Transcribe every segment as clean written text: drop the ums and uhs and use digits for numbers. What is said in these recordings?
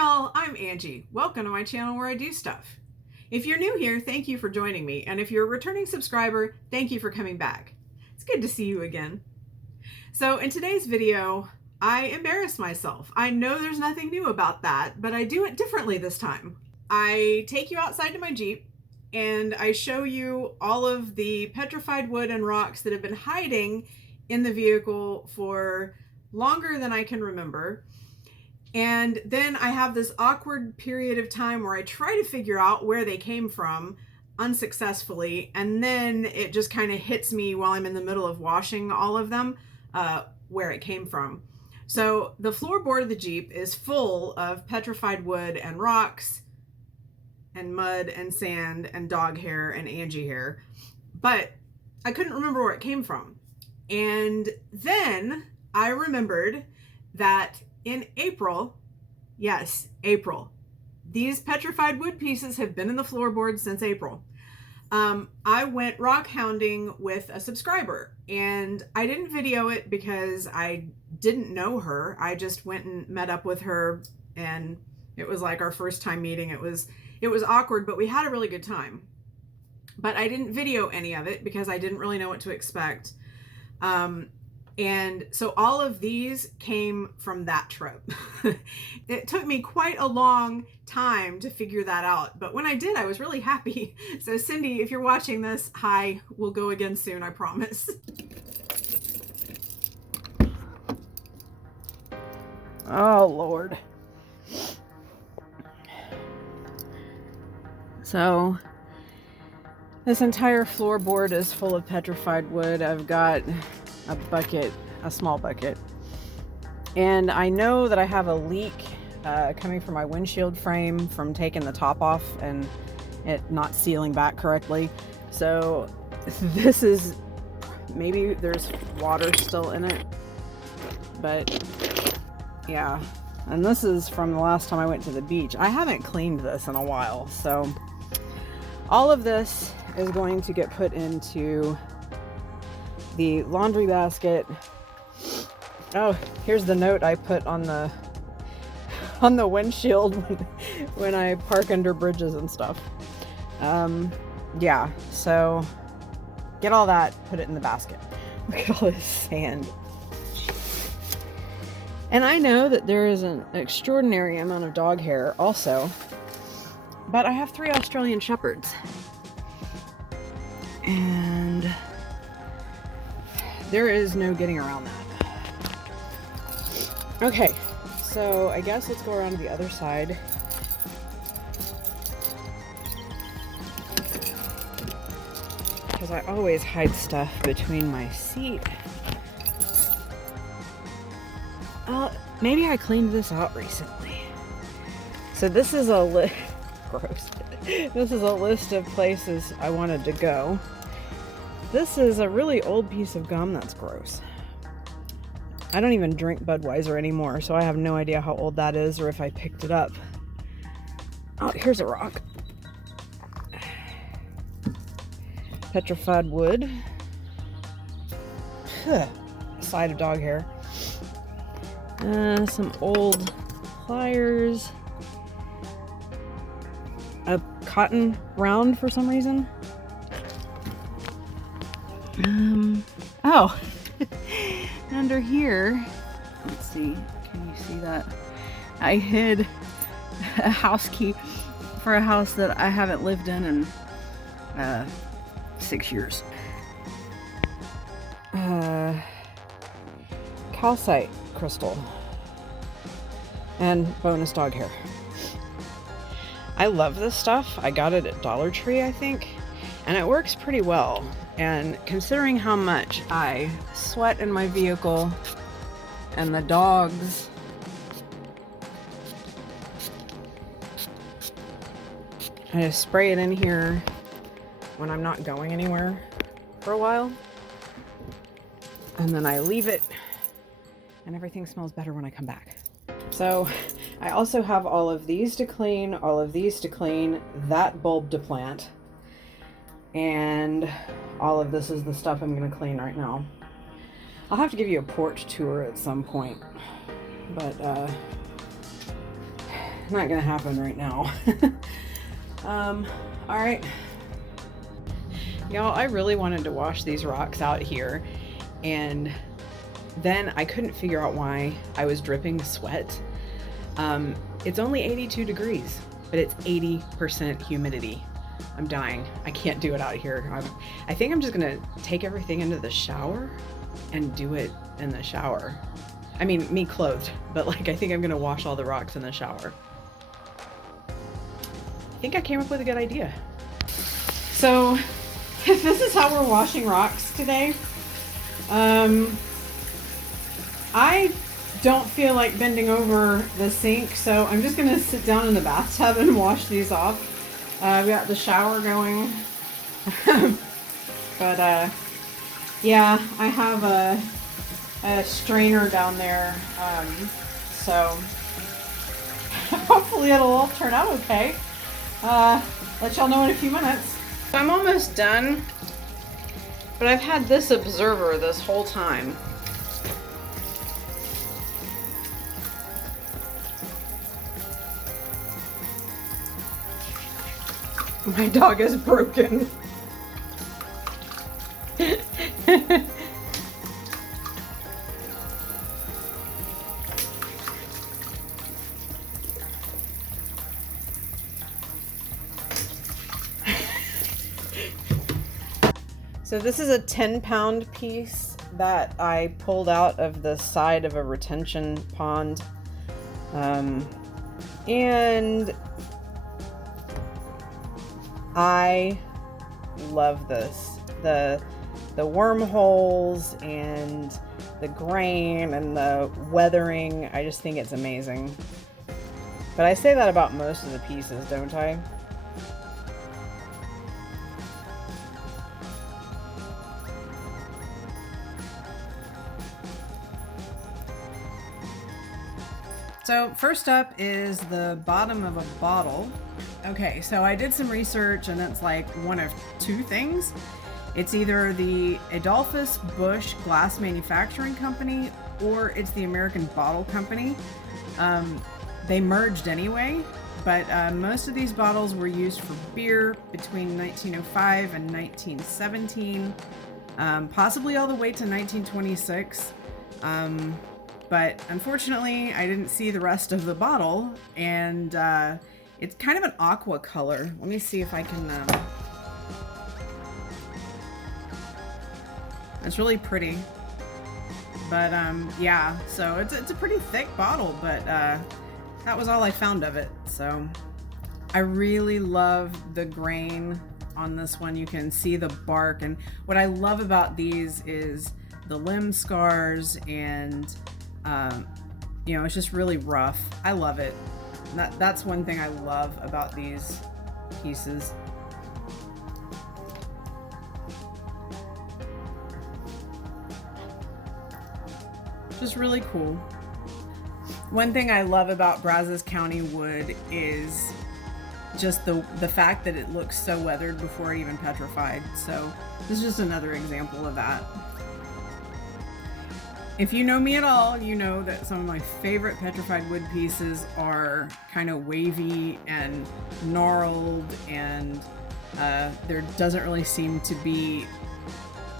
y'all, I'm Angie. Welcome to my channel where I do stuff. If you're new here, thank you for joining me. And if you're a returning subscriber, thank you for coming back. It's good to see you again. So in today's video, I embarrass myself. I know there's nothing new about that, but I do it differently this time. I take you outside to my Jeep and I show you all of the petrified wood and rocks that have been hiding in the vehicle for longer than I can remember. And then I have this awkward period of time where I try to figure out where they came from unsuccessfully. And then it just kind of hits me while I'm in the middle of washing all of them, where it came from. So the floorboard of the Jeep is full of petrified wood and rocks and mud and sand and dog hair and Angie hair. But I couldn't remember where it came from. And then I remembered that in April, yes, April, these petrified wood pieces have been in the floorboard since April. I went rock hounding with a subscriber and I didn't video it because I didn't know her. I just went and met up with her and it was like our first time meeting. It was awkward, but we had a really good time. But I didn't video any of it because I didn't really know what to expect. And so all of these came from that trip. It took me quite a long time to figure that out, but when I did, I was really happy. So Cindy, if you're watching this, hi, we'll go again soon, I promise. Oh, Lord. So this entire floorboard is full of petrified wood. I've got a bucket, a small bucket, and I know that I have a leak coming from my windshield frame from taking the top off and it not sealing back correctly. So this is, maybe there's water still in it, but yeah. And this is from the last time I went to the beach. I haven't cleaned this in a while, so all of this is going to get put into the laundry basket. Oh, here's the note I put on the windshield when I park under bridges and stuff. Yeah, so get all that, put it in the basket. Look at all this sand. And I know that there is an extraordinary amount of dog hair also, but I have 3 Australian Shepherds. And there is no getting around that. Okay, so I guess let's go around to the other side. Because I always hide stuff between my seat. Maybe I cleaned this out recently. So this is a list. Gross. This is a list of places I wanted to go. This is a really old piece of gum that's gross. I don't even drink Budweiser anymore, so I have no idea how old that is or if I picked it up. Oh, here's a rock. Petrified wood. A side of dog hair. Some old pliers. A cotton round for some reason. Oh, under here, let's see, can you see that? I hid a house key for a house that I haven't lived in 6 years. Calcite crystal and bonus dog hair. I love this stuff. I got it at Dollar Tree, I think, and it works pretty well. And considering how much I sweat in my vehicle and the dogs I just spray it in here when I'm not going anywhere for a while, and then I leave it and everything smells better when I come back. So I also have all of these to clean, all of these to clean, that bulb to plant, and all of this is the stuff I'm going to clean right now. I'll have to give you a porch tour at some point, but not gonna happen right now. All right. Y'all, I really wanted to wash these rocks out here, and then I couldn't figure out why I was dripping sweat. It's only 82 degrees, but it's 80% humidity. I'm dying. I can't do it out here. I think I'm just gonna take everything into the shower and do it in the shower. I mean, me clothed, but like, I think I'm gonna wash all the rocks in the shower. I think I came up with a good idea. So this is how we're washing rocks today. I don't feel like bending over the sink, so I'm just gonna sit down in the bathtub and wash these off. We got the shower going. But yeah, I have a strainer down there, so hopefully it'll all turn out okay. Let y'all know in a few minutes. I'm almost done, but I've had this observer this whole time. My dog is broken. So this is a 10-pound piece that I pulled out of the side of a retention pond. And I love this. The wormholes and the grain and the weathering, I just think it's amazing. But I say that about most of the pieces, don't I? So first up is the bottom of a bottle. Okay, so I did some research and it's like one of two things. It's either the Adolphus Busch Glass Manufacturing Company or it's the American Bottle Company. They merged anyway, but most of these bottles were used for beer between 1905 and 1917, possibly all the way to 1926. But unfortunately, I didn't see the rest of the bottle, and it's kind of an aqua color. Let me see if I can... It's really pretty. But yeah, so it's a pretty thick bottle, but that was all I found of it. So I really love the grain on this one. You can see the bark, and what I love about these is the limb scars, and you know, it's just really rough. I love it. That's one thing I love about these pieces. Just really cool. One thing I love about Brazos County wood is just the fact that it looks so weathered before it even petrified. So this is just another example of that. If you know me at all, you know that some of my favorite petrified wood pieces are kind of wavy and gnarled, and there doesn't really seem to be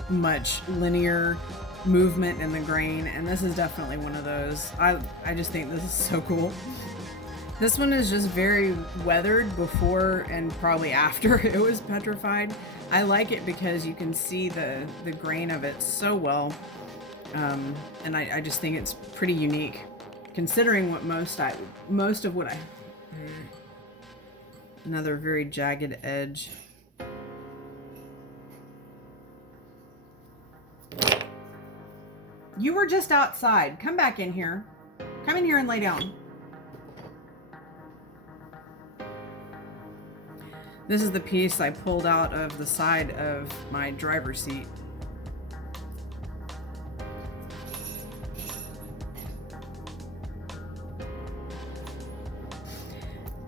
much linear movement in the grain, and this is definitely one of those. I just think this is so cool. This one is just very weathered before and probably after it was petrified. I like it because you can see the grain of it so well. And I just think it's pretty unique, considering what most of what I... Another very jagged edge. You were just outside. Come back in here. Come in here and lay down. This is the piece I pulled out of the side of my driver's seat.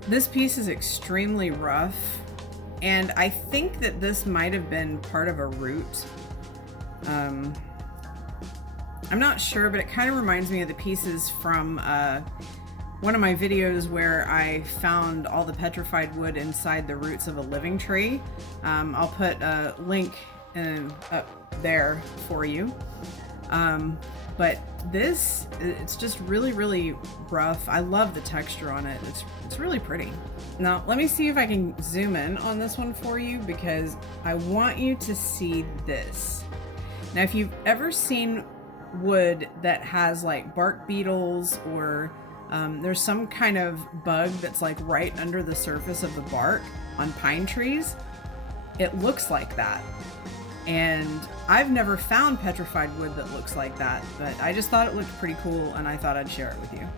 This piece is extremely rough, and I think that this might have been part of a root. I'm not sure, but it kind of reminds me of the pieces from one of my videos where I found all the petrified wood inside the roots of a living tree. I'll put a link up there for you. But this, it's just really, really rough. I love the texture on it. It's really pretty. Now, let me see if I can zoom in on this one for you, because I want you to see this. Now, if you've ever seen wood that has like bark beetles, or there's some kind of bug that's like right under the surface of the bark on pine trees, it looks like that. And I've never found petrified wood that looks like that, but I just thought it looked pretty cool and I thought I'd share it with you.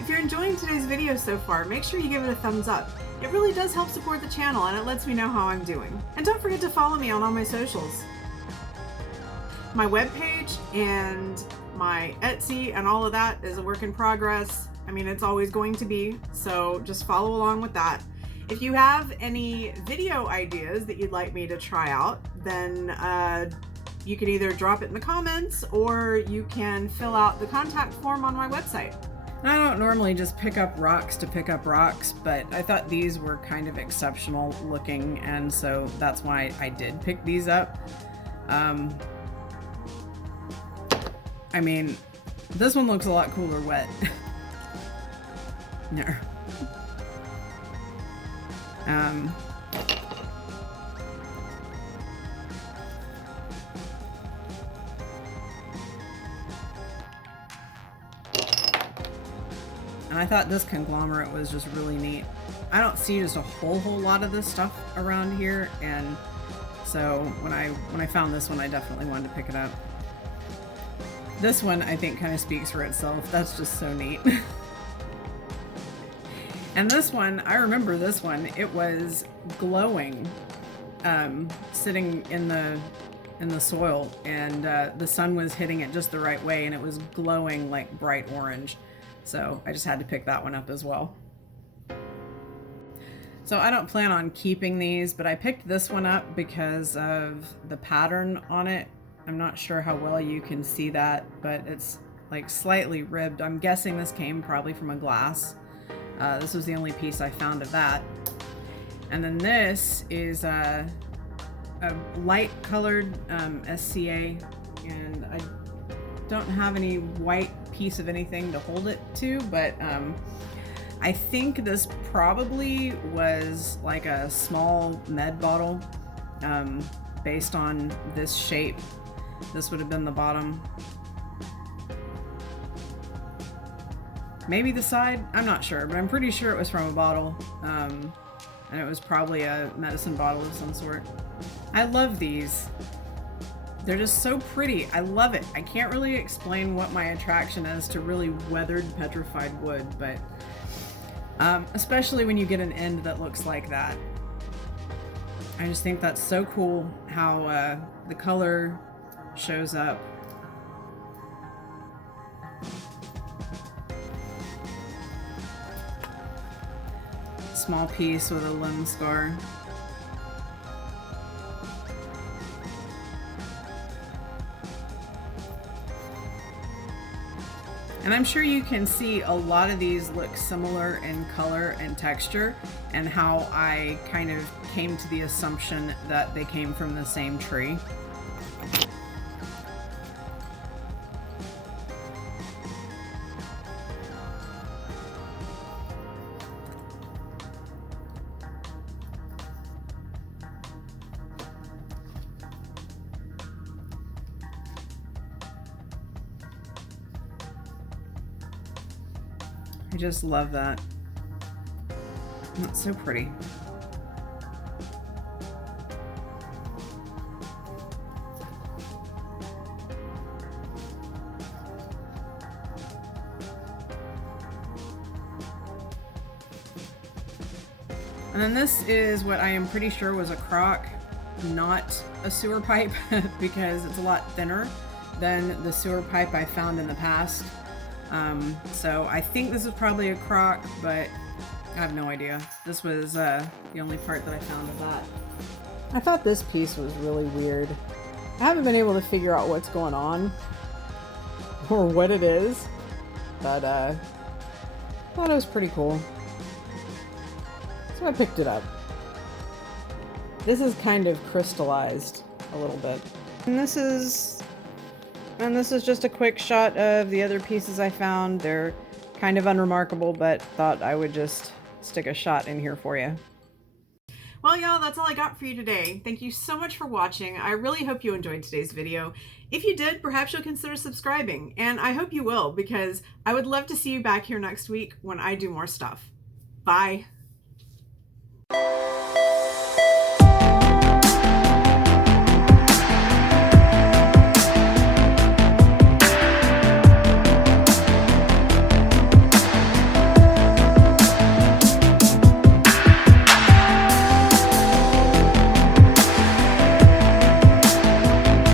If you're enjoying today's video so far, make sure you give it a thumbs up. It really does help support the channel and it lets me know how I'm doing. And don't forget to follow me on all my socials. My webpage and my Etsy and all of that is a work in progress. I mean, it's always going to be, so just follow along with that. If you have any video ideas that you'd like me to try out, then you can either drop it in the comments or you can fill out the contact form on my website. I don't normally just pick up rocks to pick up rocks, but I thought these were kind of exceptional looking, and so that's why I did pick these up. I mean, this one looks a lot cooler wet. No. And I thought this conglomerate was just really neat. I don't see just a whole lot of this stuff around here, and so when I found this one, I definitely wanted to pick it up. This one, I think, kind of speaks for itself. That's just so neat. And this one, I remember this one. It was glowing, sitting in the soil, and the sun was hitting it just the right way, and it was glowing like bright orange. So I just had to pick that one up as well. So I don't plan on keeping these, but I picked this one up because of the pattern on it. I'm not sure how well you can see that, but it's like slightly ribbed. I'm guessing this came probably from a glass. This was the only piece I found of that. And then this is a light colored SCA, and I don't have any white piece of anything to hold it to, but I think this probably was like a small med bottle based on this shape. This would have been the bottom. Maybe the side, I'm not sure, but I'm pretty sure it was from a bottle. And it was probably a medicine bottle of some sort. I love these. They're just so pretty. I love it. I can't really explain what my attraction is to really weathered petrified wood, but especially when you get an end that looks like that. I just think that's so cool how the color shows up. Small piece with a limb scar. And I'm sure you can see a lot of these look similar in color and texture, and how I kind of came to the assumption that they came from the same tree. I just love that. That's so pretty. And then this is what I am pretty sure was a crock, not a sewer pipe, because it's a lot thinner than the sewer pipe I found in the past. So I think this is probably a crock, but I have no idea. This was the only part that I found of that. I thought this piece was really weird. I haven't been able to figure out what's going on or what it is, but I thought it was pretty cool. So I picked it up. This is kind of crystallized a little bit. And this is just a quick shot of the other pieces I found. They're kind of unremarkable, but thought I would just stick a shot in here for you. Well, y'all, that's all I got for you today. Thank you so much for watching. I really hope you enjoyed today's video. If you did, perhaps you'll consider subscribing, and I hope you will, because I would love to see you back here next week when I do more stuff. Bye.